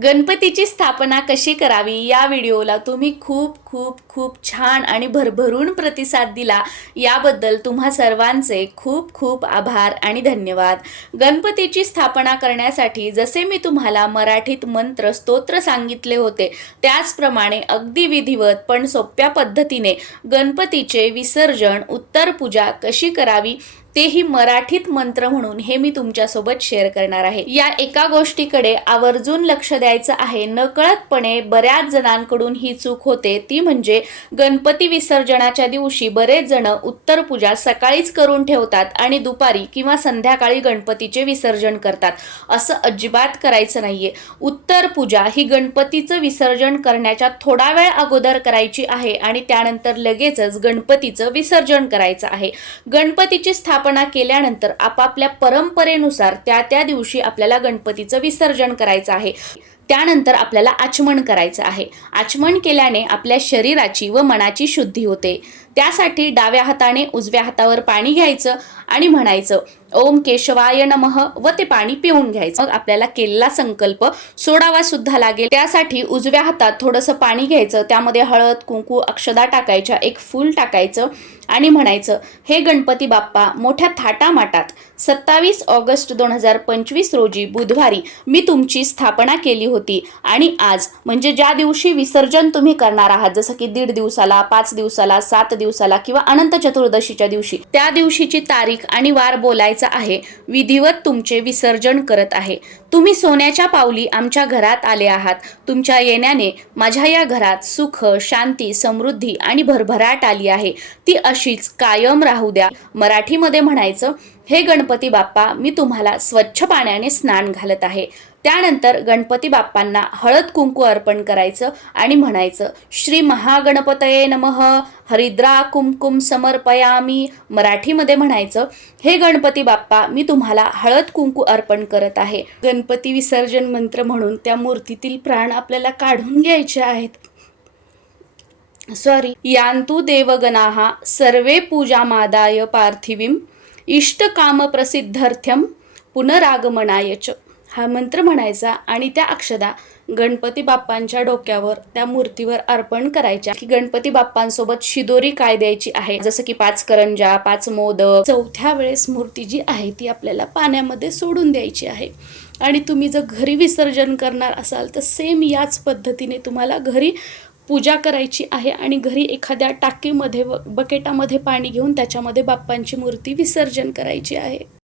गणपतीची स्थापना कशी करावी या व्हिडिओला तुम्ही खूप खूप खूप छान आणि भरभरून प्रतिसाद दिला, याबद्दल तुम्हा सर्वांचे खूप खूप आभार आणि धन्यवाद। गणपतीची स्थापना करण्यासाठी जसे मी तुम्हाला मराठीत मंत्र स्तोत्र सांगितले होते, त्याचप्रमाणे अगदी विधिवत पण सोप्या पद्धतीने गणपतीचे विसर्जन उत्तर पूजा कशी करावी तेही मराठीत मंत्र म्हणून हे मी तुमच्यासोबत शेअर करणार आहे। या एका गोष्टीकडे आवर्जून लक्ष द्यायचं आहे। नकळतपणे बऱ्याच जणांकडून ही चूक होते, ती म्हणजे गणपती विसर्जनाच्या दिवशी बरेच जण उत्तर पूजा सकाळीच करून ठेवतात आणि दुपारी किंवा संध्याकाळी गणपतीचे विसर्जन करतात। असं अजिबात करायचं नाहीये। उत्तर पूजा ही गणपतीचं विसर्जन करण्याच्या थोडा वेळ अगोदर करायची आहे आणि त्यानंतर लगेचच गणपतीचं विसर्जन करायचं आहे। गणपतीची स्थापना केल्यानंतर आपापल्या परंपरेनुसार त्या दिवशी आपल्याला गणपतीचं विसर्जन करायचं आहे। त्यानंतर आपल्याला आचमन करायचं आहे। आचमन केल्याने आपल्या शरीराची व मनाची शुद्धी होते। त्यासाठी डाव्या हाताने उजव्या हातावर पाणी घ्यायचं आणि म्हणायचं ओम केशवाय नमः व ते पाणी पिऊन घ्यायचं। मग आपल्याला केलेला संकल्प सोडावा सुद्धा लागेल। त्यासाठी उजव्या हातात थोडंसं पाणी घ्यायचं, त्यामध्ये हळद कुंकू अक्षदा टाकायच्या, एक फूल टाकायचं आणि म्हणायचं हे गणपती बाप्पा मोठ्या थाटामाटात 27 ऑगस्ट 2025 रोजी बुधवारी मी तुमची स्थापना केली होती आणि आज म्हणजे ज्या दिवशी विसर्जन तुम्ही करणार आहात, जसं की 1.5 दिवसाला 5 दिवसाला 7 दिवसाला किंवा अनंत चतुर्दशीच्या दिवशी, त्या दिवशीची तारीख आणि वार बोलायचा आहे। विधिवत तुमचे विसर्जन करत आहे। तुम्ही सोन्याच्या पावली आमच्या घरात आले आहात। तुमच्या येण्याने माझ्या या घरात सुख शांती समृद्धी आणि भरभराट आली आहे, ती अशीच कायम राहू द्या। मराठीमध्ये म्हणायचं हे गणपती बाप्पा मी तुम्हाला स्वच्छ पाण्याने स्नान घालत आहे। त्यानंतर गणपती बाप्पांना हळद कुंकू अर्पण करायचं आणि म्हणायचं श्री महागणपतये नमः हरिद्रा कुमकुम समर्पयामी। मराठीमध्ये म्हणायचं हे गणपती बाप्पा मी तुम्हाला हळद कुंकू अर्पण करत आहे। गणपती विसर्जन मंत्र म्हणून त्या मूर्तीतील प्राण आपल्याला काढून घ्यायचे आहेत। यान्तु देवगणाः सर्वे पूजामादाय पार्थिवीं इष्टकाम प्रसिद्धर्थ्यं पुनरागमनाय च। हा मंत्र म्हणायचा आणि त्या अक्षदा गणपती बाप्पांच्या डोक्यावर त्या मूर्तीवर अर्पण करायच्या। की गणपती बाप्पांसोबत शिदोरी काय द्यायची आहे, जसं की 5 करंजा 5 मोदक। चौथ्या वेळेस मूर्ती जी आहे ती आपल्याला पाण्यामध्ये सोडून द्यायची आहे। आणि तुम्ही जर घरी विसर्जन करणार असाल तर सेम याच पद्धतीने तुम्हाला घरी पूजा करायची आहे आणि घरी एखाद्या टाकीमध्ये व बकेटामध्ये पाणी घेऊन त्याच्यामध्ये बाप्पांची मूर्ती विसर्जन करायची आहे।